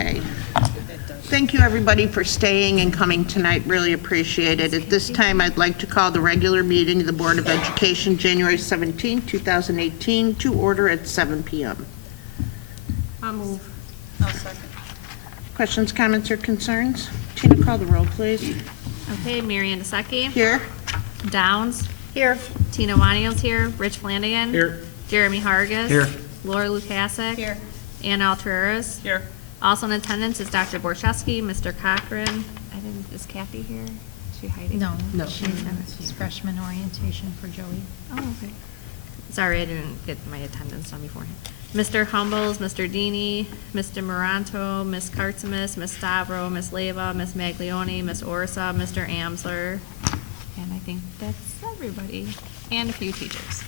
Okay. Thank you, everybody, for staying and coming tonight. Really appreciate it. At this time, I'd like to call the regular meeting of the Board of Education, January 17, 2018, to order at 7 p.m. I'll move. I'll second. Questions, comments, or concerns? Tina, call the roll, please. Okay, Mary Ann Desecki. Here. Downs. Here. Tina Waniel's here. Rich Flanagan. Here. Jeremy Hargis. Here. Laura Lukasik. Here. Anna Alteras. Here. Also in attendance is Dr. Borchowski, Mr. Cochran. Is Kathy here? Is she hiding? No, No. she's freshman orientation for Joey. Oh, okay. Sorry, I didn't get my attendance done beforehand. Mr. Humbles, Mr. Dini, Mr. Moranto, Ms. Kartzimis, Ms. Stavro, Ms. Leva, Ms. Maglione, Ms. Orsa, Mr. Amsler, and I think that's everybody, and a few teachers.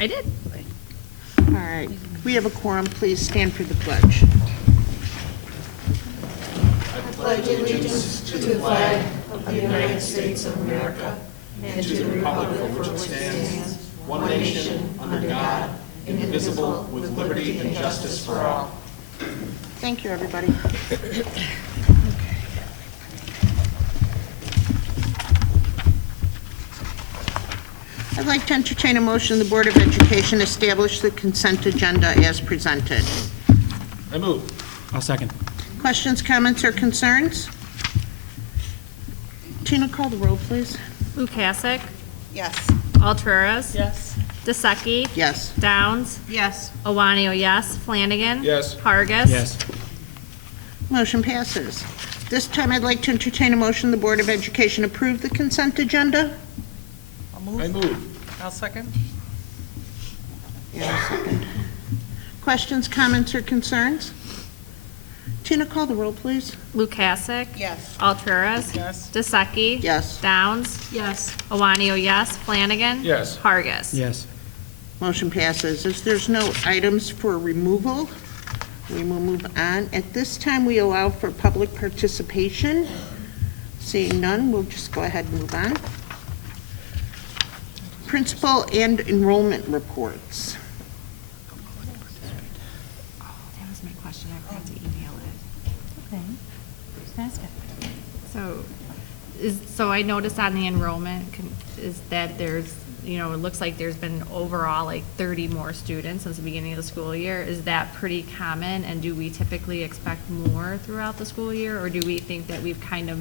I did. All right. We have a quorum. Please stand for the pledge. I pledge allegiance to the flag of the United States of America and to the republic for which it stands, one nation, under God, indivisible, with liberty and justice for all. Thank you, everybody. I'd like to entertain a motion the Board of Education establish the consent agenda as presented. I move. I'll second. Questions, comments, or concerns? Tina, call the roll, please. Lukasik. Yes. Alteras. Yes. Desecki. Yes. Downs. Yes. Owanio, yes. Flanagan. Yes. Hargis. Yes. Motion passes. This time, I'd like to entertain a motion the Board of Education approve the consent agenda. I'll move. I move. I'll second. And a second. Questions, comments, or concerns? Tina, call the roll, please. Lukasik. Yes. Alteras. Yes. Desecki. Yes. Downs. Yes. Owanio, yes. Flanagan. Yes. Hargis. Yes. Motion passes. As there's no items for removal, we will move on. At this time, we allow for public participation. Seeing none, we'll just go ahead and move on. Principal and enrollment reports. That was my question. I forgot to email it. Okay. Just ask it. So I noticed on the enrollment is that there's, it looks like there's been overall like 30 more students since the beginning of the school year. Is that pretty common? And do we typically expect more throughout the school year? Or do we think that we've kind of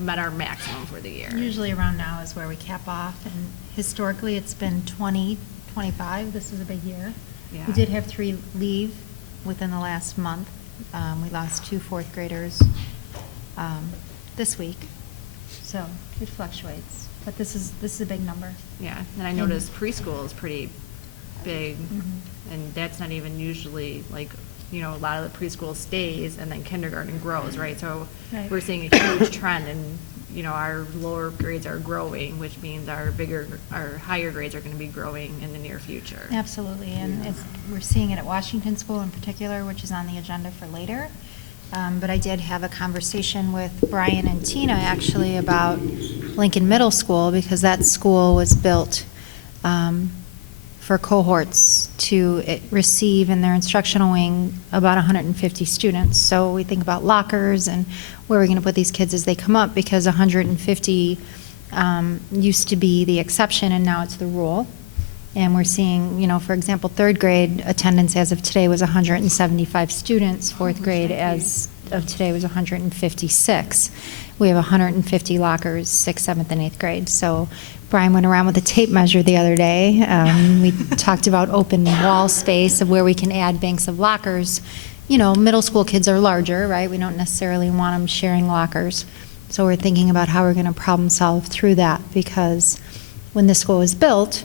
met our maximum for the year? Usually around now is where we cap off, and historically it's been 20, 25. This is a big year. Yeah. We did have 3 leave within the last month. We lost 2 fourth graders this week, so it fluctuates. But this is a big number. Yeah, and I noticed preschool is pretty big, Mm-hmm. and that's not even usually like, a lot of the preschool stays and then kindergarten grows, right? So Right. we're seeing a huge trend, and our lower grades are growing, which means our higher grades are going to be growing in the near future. Absolutely, and we're seeing it at Washington School in particular, which is on the agenda for later. But I did have a conversation with Brian and Tina actually about Lincoln Middle School, because that school was built for cohorts to receive in their instructional wing about 150 students. So we think about lockers and where we're going to put these kids as they come up, because 150 used to be the exception and now it's the rule. And we're seeing, for example, 3rd grade attendance as of today was 175 students. 4th grade as of today was 156. We have 150 lockers, 6th, 7th, and 8th grade. So Brian went around with a tape measure the other day. We talked about open wall space of where we can add banks of lockers. Middle school kids are larger, right? We don't necessarily want them sharing lockers. So we're thinking about how we're going to problem solve through that, because when this school was built,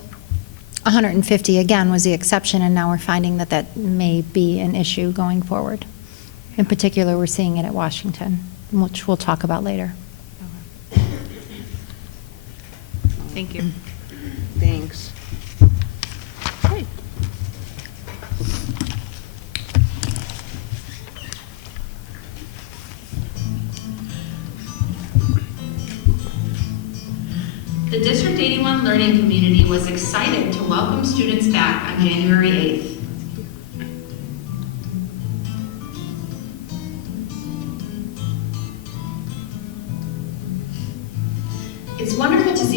150, again, was the exception, and now we're finding that that may be an issue going forward. In particular, we're seeing it at Washington, which we'll talk about later. Thank you. Thanks. Okay. The District 81 Learning Community was excited to welcome students back on January 8th.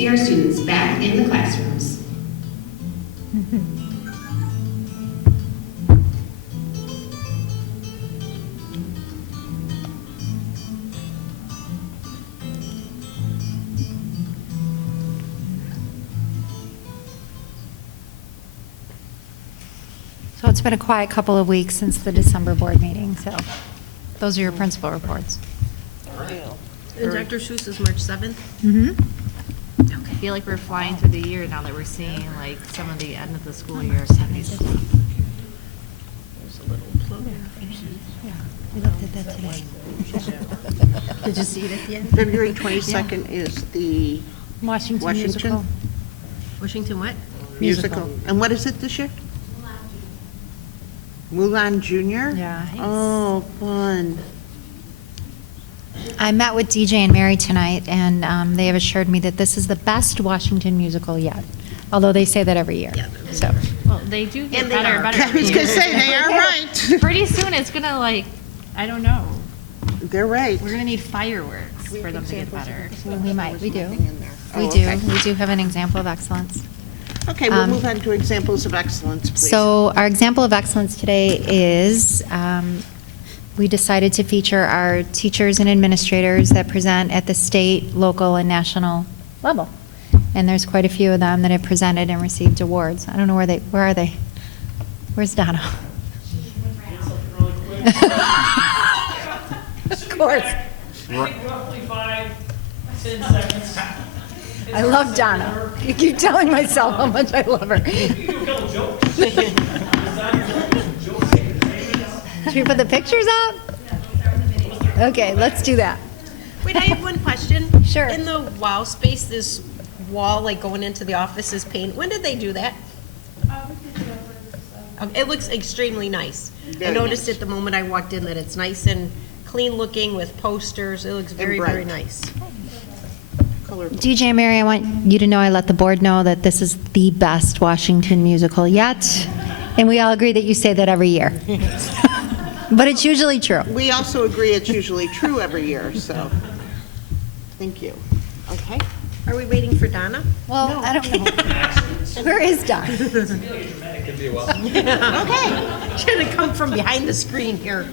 see our students back in the classrooms. So it's been a quiet couple of weeks since the December board meeting, so those are your principal reports. And Dr. Seuss is March 7th? Mm-hmm. I feel like we're flying through the year now that we're seeing like some of the end of the school year activities. There's a little plug. We looked at that today. Did you see it at the end? February 22nd is the Washington Washington musical. Washington what? musical. And what is it this year? Mulan Junior? Yeah. Oh, fun. I met with DJ and Mary tonight, and they have assured me that this is the best Washington musical yet, although they say that every year. Yeah. So, Well, they do get And they better are. and better. I was going to say, they are right. Pretty soon it's gonna like, I don't know. They're right. We're gonna need fireworks for them to get better. we might, we do. Oh, We do. okay. We do have an example of excellence. Okay, we'll move on to examples of excellence, please. So our example of excellence today is, we decided to feature our teachers and administrators that present at the state, local, and national level. And there's quite a few of them that have presented and received awards. I don't know where are they? Where's Donna? Of course. Roughly 5, 10 seconds. I love Donna. You keep telling myself how much I love her. You do a couple jokes. Should we put the pictures up? Okay, let's do that. Wait, I have one question. Sure. In the wow space, this wall, like going into the office is paint. When did they do that? It looks extremely nice. I Very noticed nice. it the moment I walked in that it's nice and clean looking with posters. It looks very, very bright. nice. Colorful. DJ and Mary, I want you to know, I let the board know that this is the best Washington musical yet, and we all agree that you say that every year. But it's usually true. We also agree it's usually true every year, so, thank you. Okay. Are we waiting for Donna? Well, I don't know. Where is Don? Okay. Should have come from behind the screen here.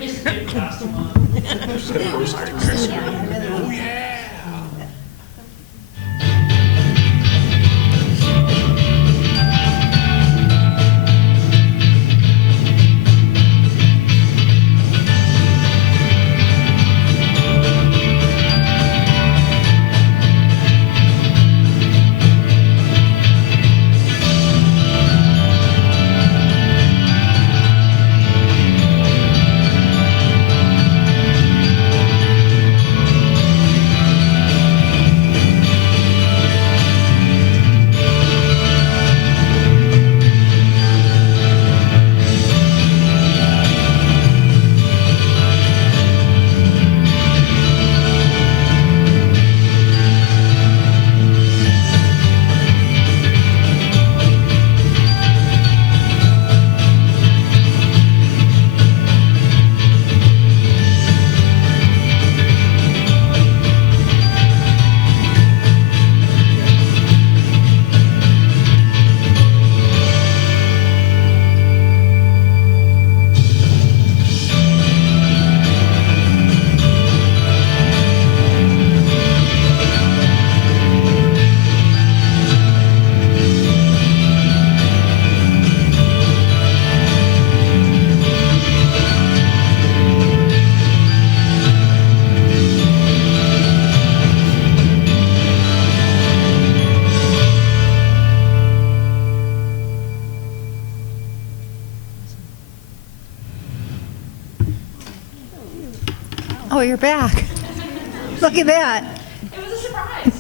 Oh, you're back. Look at that. It was a surprise.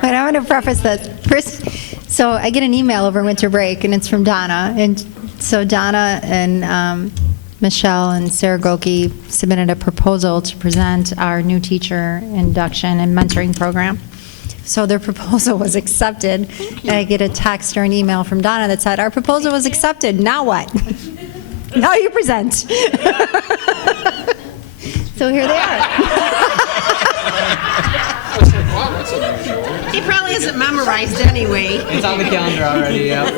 But I want to preface this. First, so I get an email over winter break, and it's from Donna. And so Donna and Michelle and Sarah Goki submitted a proposal to present our new teacher induction and mentoring program. So their proposal was accepted. And I get a text or an email from Donna that said, our proposal was accepted. Now what? Now you present. So here they are. He probably hasn't memorized anyway. It's on the calendar already, yeah.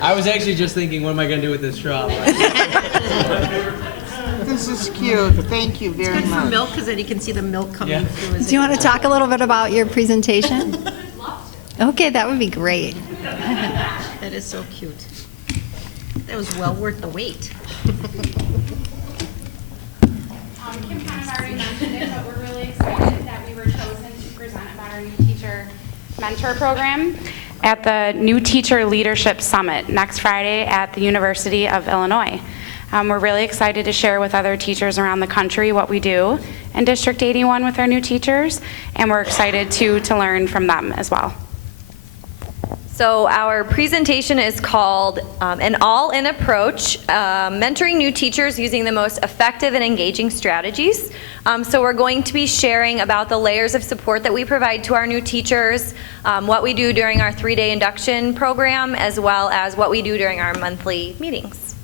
I was actually just thinking, what am I going to do with this straw? This is cute. Thank you very Good for much. milk, because then you can see the milk coming Yeah. through. As Do you want to talk a little bit about your presentation? Okay, that would be great. That is so cute. That was well worth the wait. Kim kind of already mentioned it, but we're really excited that we were chosen to present about our new teacher mentor program at the New Teacher Leadership Summit next Friday at the University of Illinois. We're really excited to share with other teachers around the country what we do in District 81 with our new teachers, and we're excited to learn from them as well. So our presentation is called An All-In Approach, Mentoring New Teachers Using the Most Effective and Engaging Strategies. So we're going to be sharing about the layers of support that we provide to our new teachers, what we do during our 3-day induction program, as well as what we do during our monthly meetings.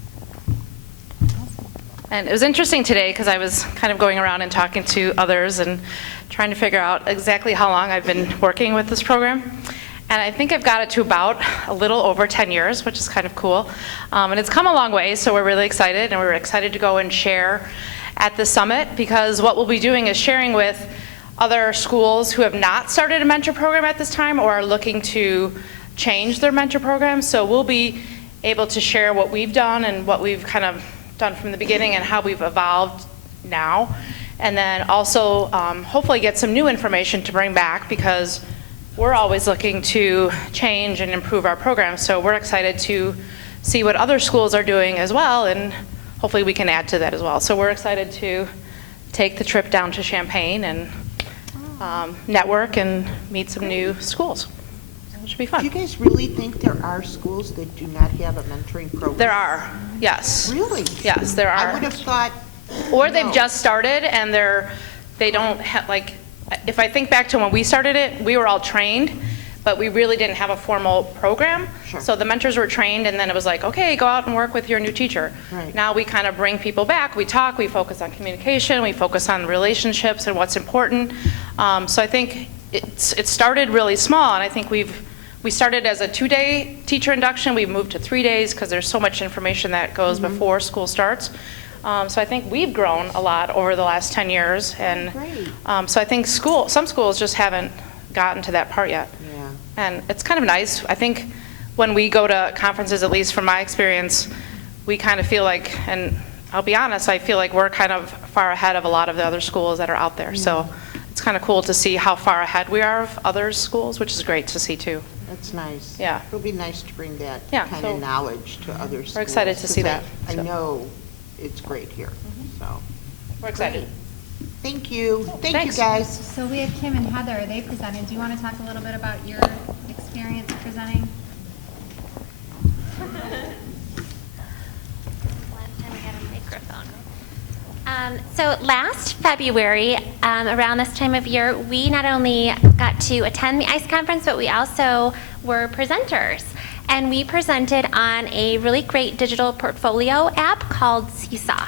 And it was interesting today because I was kind of going around and talking to others and trying to figure out exactly how long I've been working with this program. And I think I've got it to about a little over 10 years, which is kind of cool. And it's come a long way, so we're really excited, and we're excited to go and share at the summit, because what we'll be doing is sharing with other schools who have not started a mentor program at this time or are looking to change their mentor program. So we'll be able to share what we've done and what we've kind of done from the beginning and how we've evolved now. And then also hopefully get some new information to bring back, because we're always looking to change and improve our program. So we're excited to see what other schools are doing as well, and hopefully we can add to that as well. So we're excited to take the trip down to Champaign and network and meet some new schools. It should be fun. Do you guys really think there are schools that do not have a mentoring program? There are, yes. Really? Yes, there are. I would have thought. Or they've no. just started and they don't have, like, if I think back to when we started it, we were all trained, but we really didn't have a formal program. Sure. So the mentors were trained, and then it was like, okay, go out and work with your new teacher. Right. Now we kind of bring people back, we talk, we focus on communication, we focus on relationships and what's important. So I think it started really small, and I think we started as a 2-day teacher induction. We've moved to 3 days because there's so much information that goes before school starts. So I think we've grown a lot over the last 10 years, and so I think some schools just haven't gotten to that part yet. Yeah. And it's kind of nice. I think when we go to conferences, at least from my experience, we kind of feel like, and I'll be honest, I feel like we're kind of far ahead of a lot of the other schools that are out there. So it's kind of cool to see how far ahead we are of other schools, which is great to see too. That's nice. Yeah. It'll be nice to bring that Yeah, kind so of knowledge to other schools. we're excited to see 'cause that, I so. know it's great here, so. We're excited. Great. Thank you. Thank Thanks. you, guys. So we have Kim and Heather, they presented. Do you want to talk a little bit about your experience presenting? So last February, around this time of year, we not only got to attend the ICE conference, but we also were presenters. And we presented on a really great digital portfolio app called Seesaw.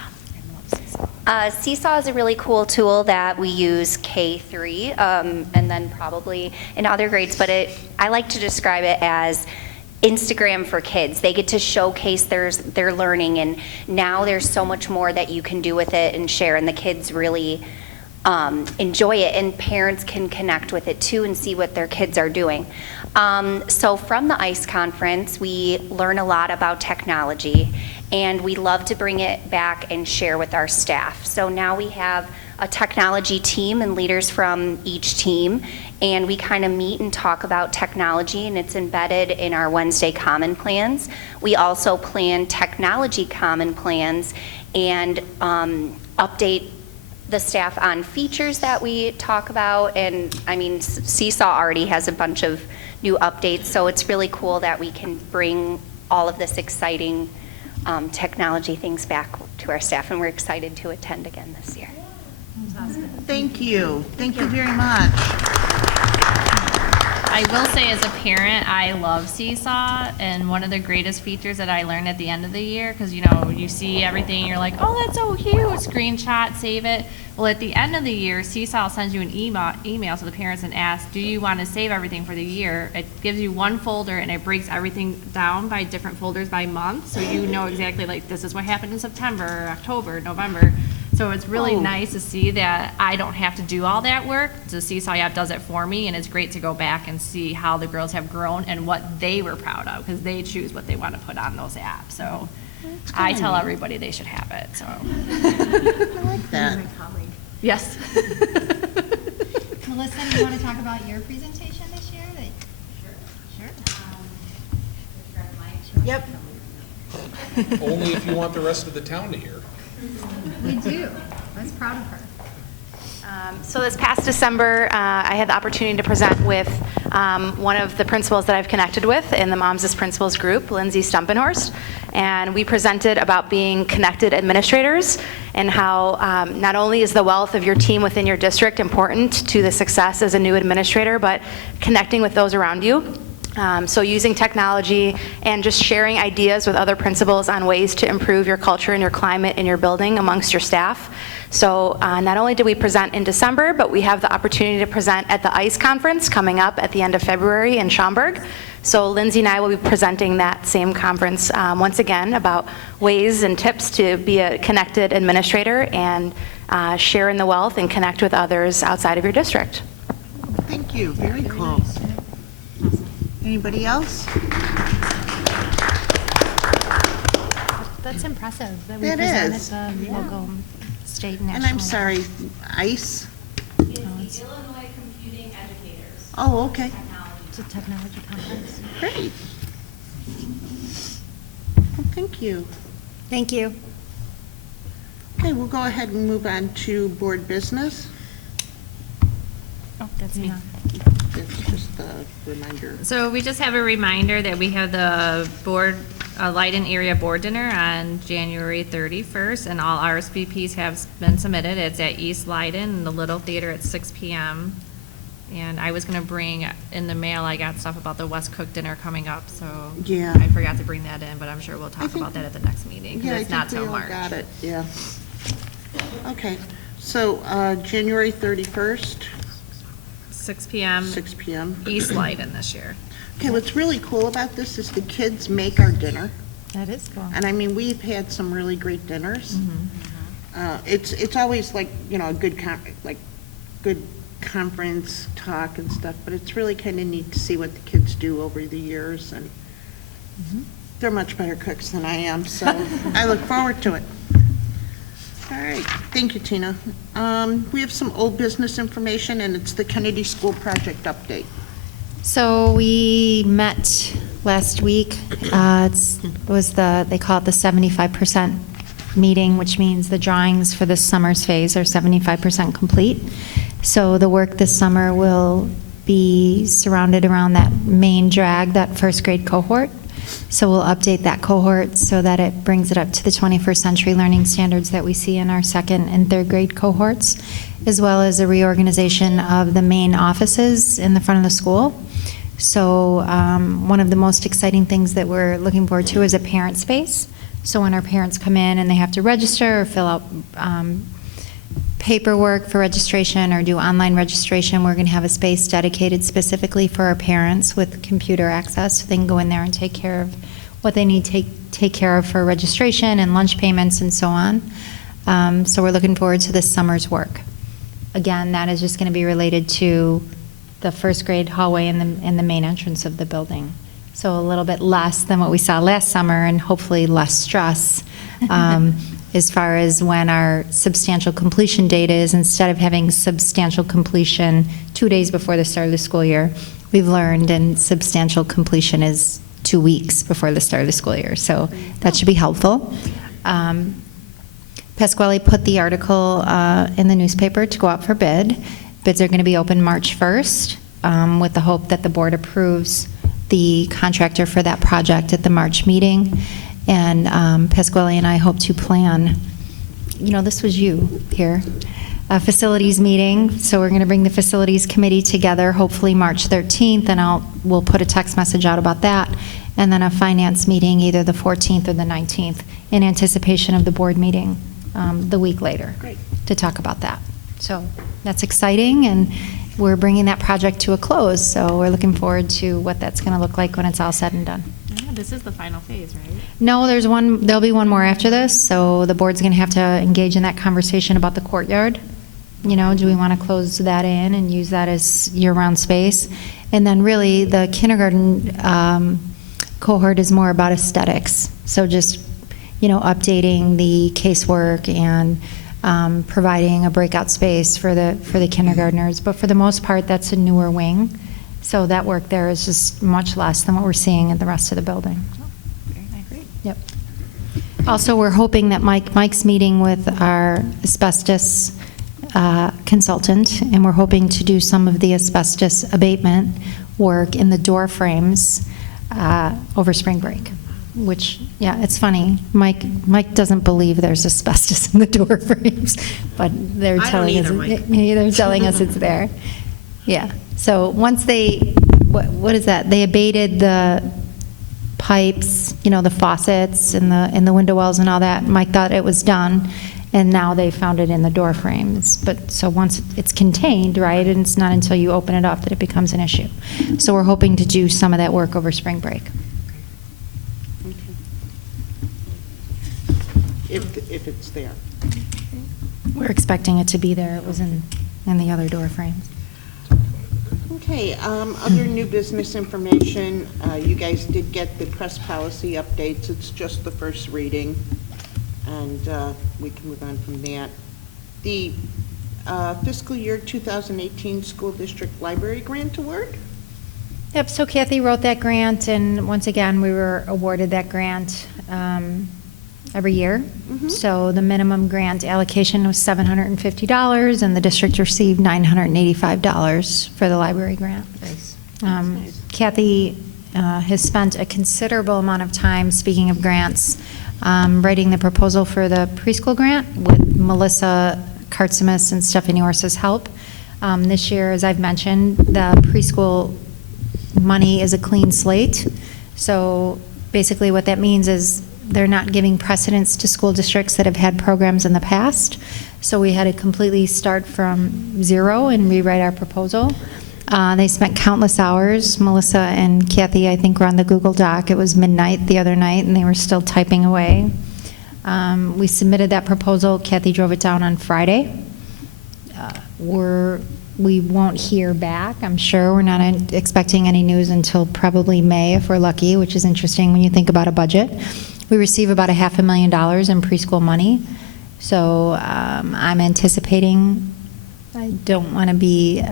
Seesaw is a really cool tool that we use K3 and then probably in other grades, but I like to describe it as Instagram for kids. They get to showcase their learning, and now there's so much more that you can do with it and share, and the kids really enjoy it, and parents can connect with it too and see what their kids are doing. So from the ICE conference, we learn a lot about technology, and we love to bring it back and share with our staff. So now we have a technology team and leaders from each team, and we kind of meet and talk about technology, and it's embedded in our Wednesday common plans. We also plan technology common plans and update the staff on features that we talk about. And I mean, Seesaw already has a bunch of new updates, so it's really cool that we can bring all of this exciting technology things back to our staff, and we're excited to attend again this year. Thank you. Thank you very much. I I will say as a parent, I love Seesaw, and one of the greatest features that I learned at the end of the year, because you see everything, you're like, oh, that's so cute, screenshot, save it. Well, at the end of the year, Seesaw sends you an email to the parents and asks, do you want to save everything for the year? It gives you one folder and it breaks everything down by different folders by month, so you know exactly like this is what happened in September, October, November. So it's really nice to see that I don't have to do all that work. The Seesaw app does it for me, and it's great to go back and see how the girls have grown and what they were proud of, because they choose what they want to put on those apps. So I tell everybody they should have it. So I like that. yes. Melissa, do you want to talk about your presentation this year? Sure. Yep. Only if you want the rest of the town to hear. We do. I was proud of her. So this past December, I had the opportunity to present with one of the principals that I've connected with in the Moms as Principals group, Lindsay Stumpenhorst, and we presented about being connected administrators and how not only is the wealth of your team within your district important to the success as a new administrator, but connecting with those around you. So using technology and just sharing ideas with other principals on ways to improve your culture and your climate in your building amongst your staff. So not only did we present in December, but we have the opportunity to present at the ICE conference coming up at the end of February in Schaumburg. So Lindsay and I will be presenting that same conference once again about ways and tips to be a connected administrator and share in the wealth and connect with others outside of your district. Thank you. Very cool. Anybody else? That's impressive that we That presented is. the local, state, and national. And I'm sorry, ICE? It's the Illinois Computing Educators. Oh, okay. It's a technology conference. Great. Well, thank you. Thank you. Okay, we'll go ahead and move on to board business. Oh, that's me. It's just a reminder. So we just have a reminder that we have the Leiden area board dinner on January 31st, and all RSVPs have been submitted. It's at East Leiden in the Little Theater at 6 p.m. And I was going to bring in the mail, I got stuff about the West Cook dinner coming up, so Yeah. I forgot to bring that in, but I'm sure we'll talk think- about that at the next meeting, Yeah, because it's I not think we till all March. got it, yeah. Okay, so January 31st, 6 p.m. 6 p.m. East Leiden this year. Okay, what's really cool about this is the kids make our dinner. That is cool. And I mean, we've had some really great dinners. Mm-hmm. It's always like, a good good conference talk and stuff, but it's really kind of neat to see what the kids do over the years, and they're much better cooks than I am, so I look forward to it. All right, thank you, Tina. We have some old business information, and it's the Kennedy School project update. So we met last week. They call it the 75% meeting, which means the drawings for this summer's phase are 75% complete. So the work this summer will be surrounded around that main drag, that first grade cohort. So we'll update that cohort so that it brings it up to the 21st century learning standards that we see in our second and third grade cohorts, as well as a reorganization of the main offices in the front of the school. So one of the most exciting things that we're looking forward to is a parent space. So when our parents come in and they have to register or fill out paperwork for registration or do online registration, we're going to have a space dedicated specifically for our parents with computer access, so they can go in there and take care of what they need to take care of for registration and lunch payments and so on. So we're looking forward to this summer's work. Again, that is just going to be related to the first grade hallway in the main entrance of the building. So a little bit less than what we saw last summer, and hopefully less stress as far as when our substantial completion date is. Instead of having substantial completion 2 days before the start of the school year, we've learned, and substantial completion is 2 weeks before the start of the school year. So that should be helpful. Pasquale put the article in the newspaper to go out for bid. Bids are going to be open March 1st with the hope that the board approves the contractor for that project at the March meeting. And Pasquale and I hope to plan, this was you here, a facilities meeting. So we're going to bring the facilities committee together, hopefully March 13th, and we'll put a text message out about that. And then a finance meeting either the 14th or the 19th in anticipation of the board meeting the week later. Great. To talk about that. So that's exciting, and we're bringing that project to a close. So we're looking forward to what that's going to look like when it's all said and done. Yeah, this is the final phase, right? No, there'll be one more after this, so the board's going to have to engage in that conversation about the courtyard. You know, do we want to close that in and use that as year-round space? And then really, the kindergarten cohort is more about aesthetics. So just, you know, updating the casework and providing a breakout space for the kindergartners. But for the most part, that's a newer wing. So that work there is just much less than what we're seeing in the rest of the building. Very nice. Yep. Also, we're hoping that Mike's meeting with our asbestos consultant, and we're hoping to do some of the asbestos abatement work in the door frames over spring break. Which, yeah, it's funny. Mike doesn't believe there's asbestos in the door frames, but they're telling us it's there. Yeah. So once what is that? They abated the pipes, you know, the faucets and the window wells and all that. Mike thought it was done, and now they found it in the door frames. But so once it's contained, right, and it's not until you open it up that it becomes an issue. So we're hoping to do some of that work over spring break. If it's there. We're expecting it to be there. It was in the other door frames. Okay, other new business information. You guys did get the press policy updates. It's just the first reading, and we can move on from that. The fiscal year 2018 school district library grant award. Yep, so Kathy wrote that grant, and once again, we were awarded that grant every year. Mm-hmm. So the minimum grant allocation was $750, and the district received $985 for the library grant. Nice. Nice. Kathy has spent a considerable amount of time, speaking of grants, writing the proposal for the preschool grant with Melissa Kartzimus and Stephanie Orsa's help. This year, as I've mentioned, the preschool money is a clean slate. So basically what that means is they're not giving precedence to school districts that have had programs in the past. So we had to completely start from zero and rewrite our proposal. They spent countless hours. Melissa and Kathy, I think, were on the Google Doc. It was midnight the other night, and they were still typing away. We submitted that proposal. Kathy drove it down on Friday. We won't hear back, I'm sure. We're not expecting any news until probably May, if we're lucky, which is interesting when you think about a budget. We receive about $500,000 in preschool money. So I'm anticipating, I don't want to be,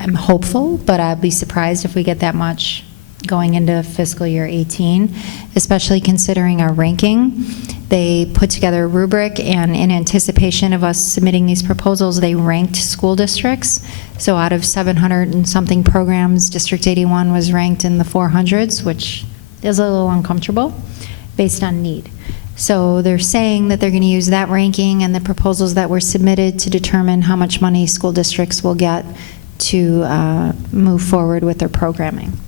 I'm hopeful, but I'd be surprised if we get that much going into fiscal year 18, especially considering our ranking. They put together a rubric, and in anticipation of us submitting these proposals, they ranked school districts. So out of 700 and something programs, District 81 was ranked in the 400s, which is a little uncomfortable based on need. So they're saying that they're going to use that ranking and the proposals that were submitted to determine how much money school districts will get to move forward with their programming.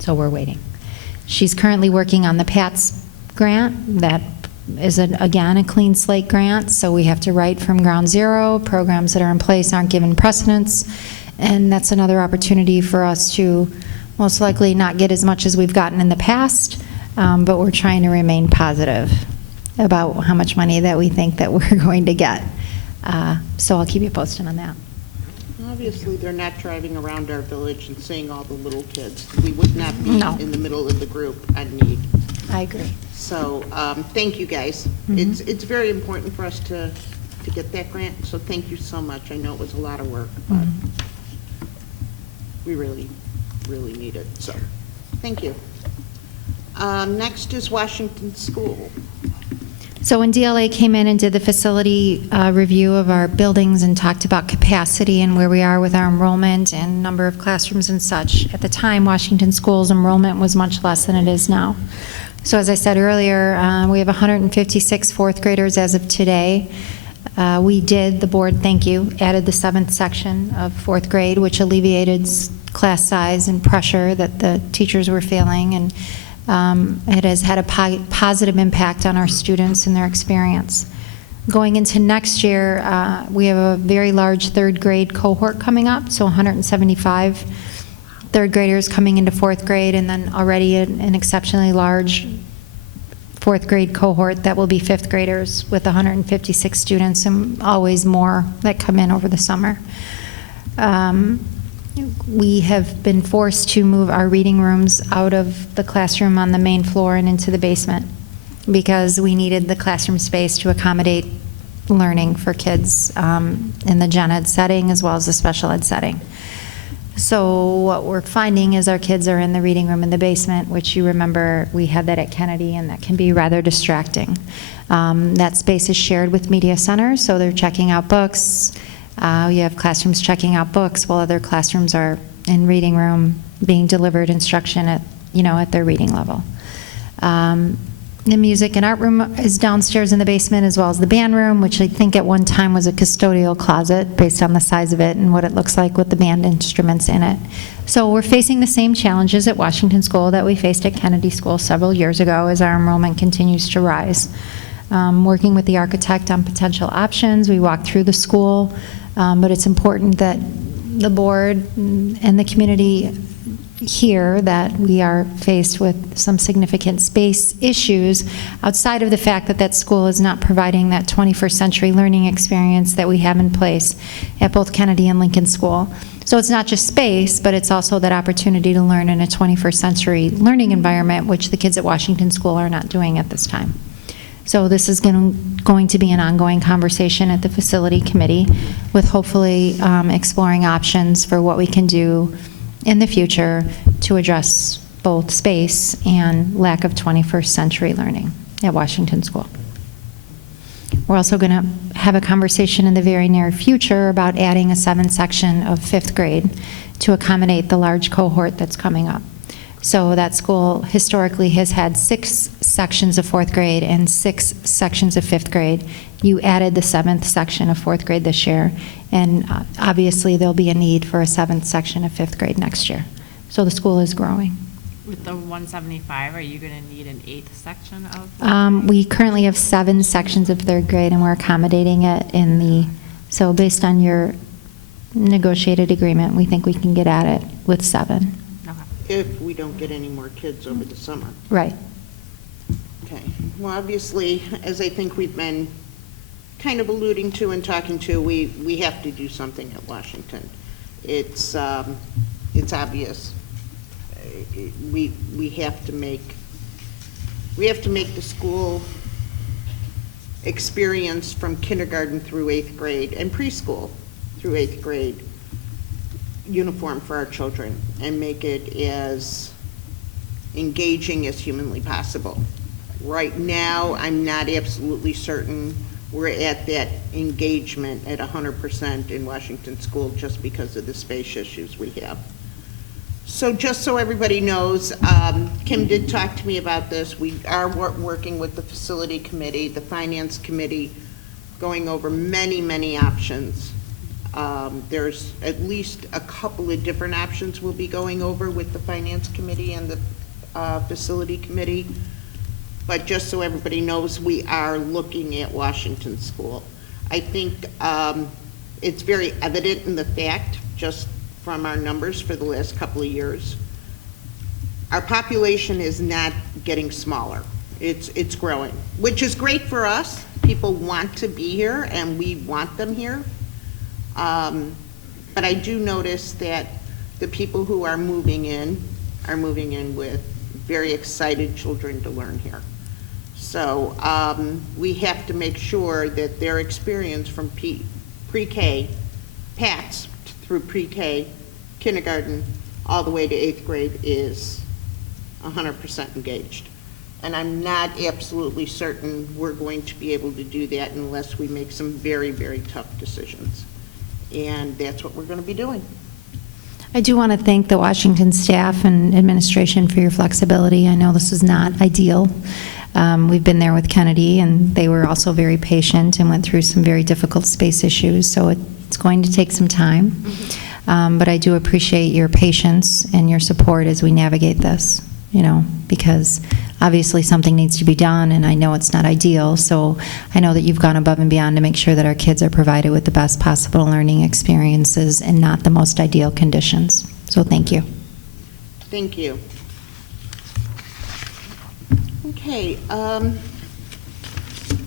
So we're waiting. She's currently working on the PATS grant. That is, again, a clean slate grant, so we have to write from ground zero. Programs that are in place aren't given precedence, and that's another opportunity for us to most likely not get as much as we've gotten in the past, but we're trying to remain positive about how much money that we think that we're going to get. So I'll keep you posted on that. Obviously, they're not driving around our village and seeing all the little kids. We would not be in the middle of the group on need. I agree. So thank you, guys. Mm-hmm. It's very important for us to get that grant, so thank you so much. I know it was a lot of work, but we really, really need it, so thank you. Next is Washington School. So when DLA came in and did the facility review of our buildings and talked about capacity and where we are with our enrollment and number of classrooms and such, at the time, Washington School's enrollment was much less than it is now. So as I said earlier, we have 156 fourth graders as of today. The board, thank you, added the 7th section of 4th grade, which alleviated class size and pressure that the teachers were feeling, and it has had a positive impact on our students and their experience. Going into next year, we have a very large 3rd grade cohort coming up, so 175 3rd graders coming into 4th grade, and then already an exceptionally large 4th grade cohort that will be 5th graders with 156 students, and always more that come in over the summer. We have been forced to move our reading rooms out of the classroom on the main floor and into the basement because we needed the classroom space to accommodate learning for kids in the gen ed setting as well as the special ed setting. So what we're finding is our kids are in the reading room in the basement, which you remember we had that at Kennedy, and that can be rather distracting. That space is shared with Media Center, so they're checking out books. You have classrooms checking out books while other classrooms are in reading room being delivered instruction at their reading level. The music and art room is downstairs in the basement, as well as the band room, which I think at one time was a custodial closet based on the size of it and what it looks like with the band instruments in it. So we're facing the same challenges at Washington School that we faced at Kennedy School several years ago as our enrollment continues to rise. Working with the architect on potential options, we walked through the school, but it's important that the board and the community hear that we are faced with some significant space issues outside of the fact that that school is not providing that 21st century learning experience that we have in place at both Kennedy and Lincoln School. So it's not just space, but it's also that opportunity to learn in a 21st century learning environment, which the kids at Washington School are not doing at this time. So this is going to be an ongoing conversation at the facility committee with hopefully exploring options for what we can do in the future to address both space and lack of 21st century learning at Washington School. We're also going to have a conversation in the very near future about adding a 7th section of 5th grade to accommodate the large cohort that's coming up. So that school historically has had 6 sections of 4th grade and 6 sections of 5th grade. You added the 7th section of 4th grade this year, and obviously there'll be a need for a 7th section of 5th grade next year. So the school is growing. With the 175, are you going to need an 8th section of? We currently have 7 sections of 3rd grade, and we're accommodating it so based on your negotiated agreement, we think we can get at it with 7. If we don't get any more kids over the summer. Right. Okay. Well, obviously, as I think we've been kind of alluding to and talking to, we have to do something at Washington. It's obvious. We have to make the school experience from kindergarten through 8th grade and preschool through 8th grade uniform for our children and make it as engaging as humanly possible. Right now, I'm not absolutely certain we're at that engagement at 100% in Washington School just because of the space issues we have. So just so everybody knows, Kim did talk to me about this. We are working with the facility committee, the finance committee, going over many, many options. There's at least a couple of different options we'll be going over with the finance committee and the facility committee. But just so everybody knows, we are looking at Washington School. I think it's very evident in the fact, just from our numbers for the last couple of years, our population is not getting smaller. It's growing, which is great for us. People want to be here, and we want them here. But I do notice that the people who are moving in with very excited children to learn here. So we have to make sure that their experience from pre-K, PATS through pre-K, kindergarten, all the way to 8th grade is 100% engaged. And I'm not absolutely certain we're going to be able to do that unless we make some very, very tough decisions. And that's what we're going to be doing. I do want to thank the Washington staff and administration for your flexibility. I know this is not ideal. We've been there with Kennedy, and they were also very patient and went through some very difficult space issues, so it's going to take some time. But I do appreciate your patience and your support as we navigate this, because obviously something needs to be done, and I know it's not ideal, so I know that you've gone above and beyond to make sure that our kids are provided with the best possible learning experiences and not the most ideal conditions. So thank you. Thank you. Okay,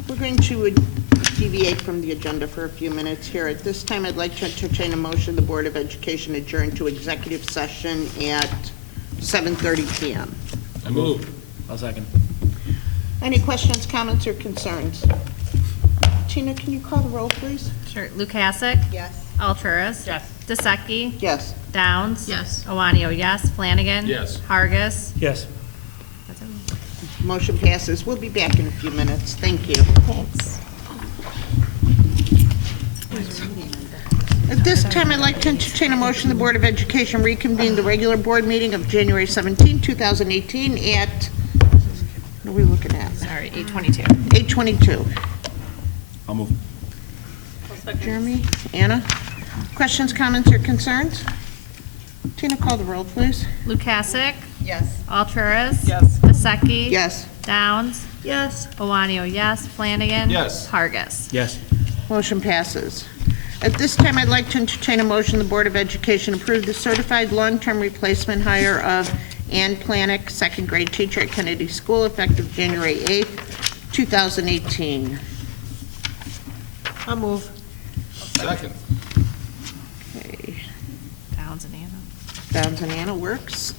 we're going to deviate from the agenda for a few minutes here. At this time, I'd like to entertain a motion the Board of Education adjourn to executive session at 7:30 p.m. I move. I'll second. Any questions, comments, or concerns? Tina, can you call the roll, please? Sure. Lukasik? Yes. Alturas? Yes. DeSecchi? Yes. Downs? Yes. Owanio, yes. Flanagan? Yes. Hargis? Yes. That's it. Motion passes. We'll be back in a few minutes. Thank you. Thanks. At this time, I'd like to entertain a motion the Board of Education reconvene the regular board meeting of January 17, 2018 at, what are we looking at? Sorry, 8:22. 8:22. I'll move. Jeremy, Anna, questions, comments, or concerns? Tina, call the roll, please. Lukasik? Yes. Alturas? Yes. DeSecchi? Yes. Downs? Yes. Owanio, yes. Flanagan? Yes. Hargis? Yes. Motion passes. At this time, I'd like to entertain a motion the Board of Education approve the certified long-term replacement hire of Ann Planick, second grade teacher at Kennedy School, effective January 8th, 2018. I'll move. Second. Okay. Downs and Anna. Downs and Anna works.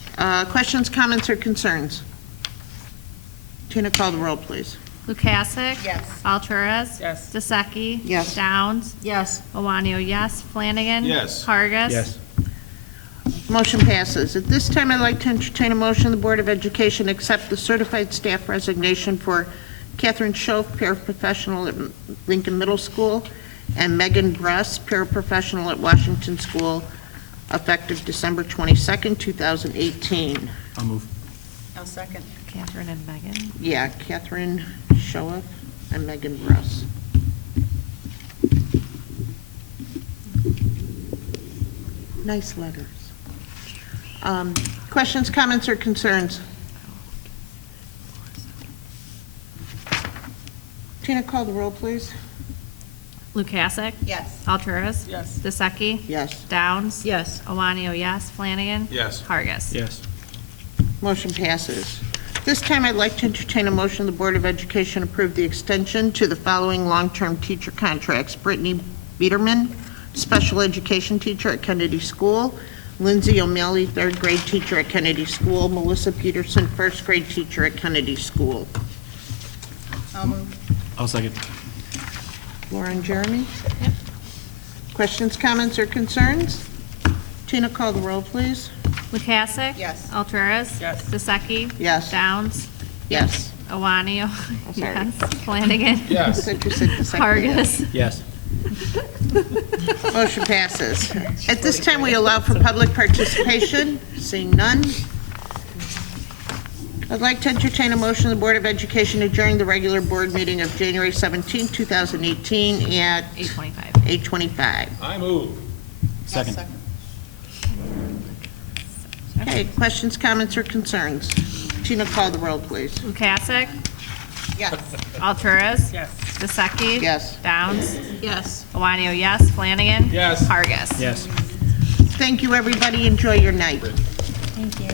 Questions, comments, or concerns? Tina, call the roll, please. Lukasik? Yes. Alturas? Yes. DeSecchi? Yes. Downs? Yes. Owanio, yes. Flanagan? Yes. Hargis? Yes. Motion passes. At this time, I'd like to entertain a motion the Board of Education accept the certified staff resignation for Catherine Schoaf, paraprofessional at Lincoln Middle School, and Megan Bruss, paraprofessional at Washington School, effective December 22nd, 2018. I'll move. I'll second. Catherine and Megan. Yeah, Catherine Schoaf and Megan Bruss. Nice letters. Questions, comments, or concerns? Tina, call the roll, please. Lukasik? Yes. Alturas? Yes. DeSecchi? Yes. Downs? Yes. Owanio, yes. Flanagan? Yes. Hargis? Yes. Motion passes. This time, I'd like to entertain a motion the Board of Education approve the extension to the following long-term teacher contracts. Brittany Biederman, special education teacher at Kennedy School. Lindsay O'Malley, third grade teacher at Kennedy School. Melissa Peterson, first grade teacher at Kennedy School. I'll move. I'll second. Laura and Jeremy? Yep. Questions, comments, or concerns? Tina, call the roll, please. Lukasik? Yes. Alturas? Yes. DeSecchi? Yes. Downs? Yes. Owanio? sorry. Yes. Flanagan? Yes. Said you said the second. Hargis? Yes. Motion passes. At this time, we allow for public participation. Seeing none. I'd like to entertain a motion the Board of Education adjourn the regular board meeting of January 17, 2018 at 8:25. 8:25. I move. Second. Okay, questions, comments, or concerns? Tina, call the roll, please. Lukasik? Yes. Alturas? Yes. DeSecchi? Yes. Downs? Yes. Owanio, yes. Flanagan? Yes. Hargis? Yes. Thank you, everybody. Enjoy your night. Thank you.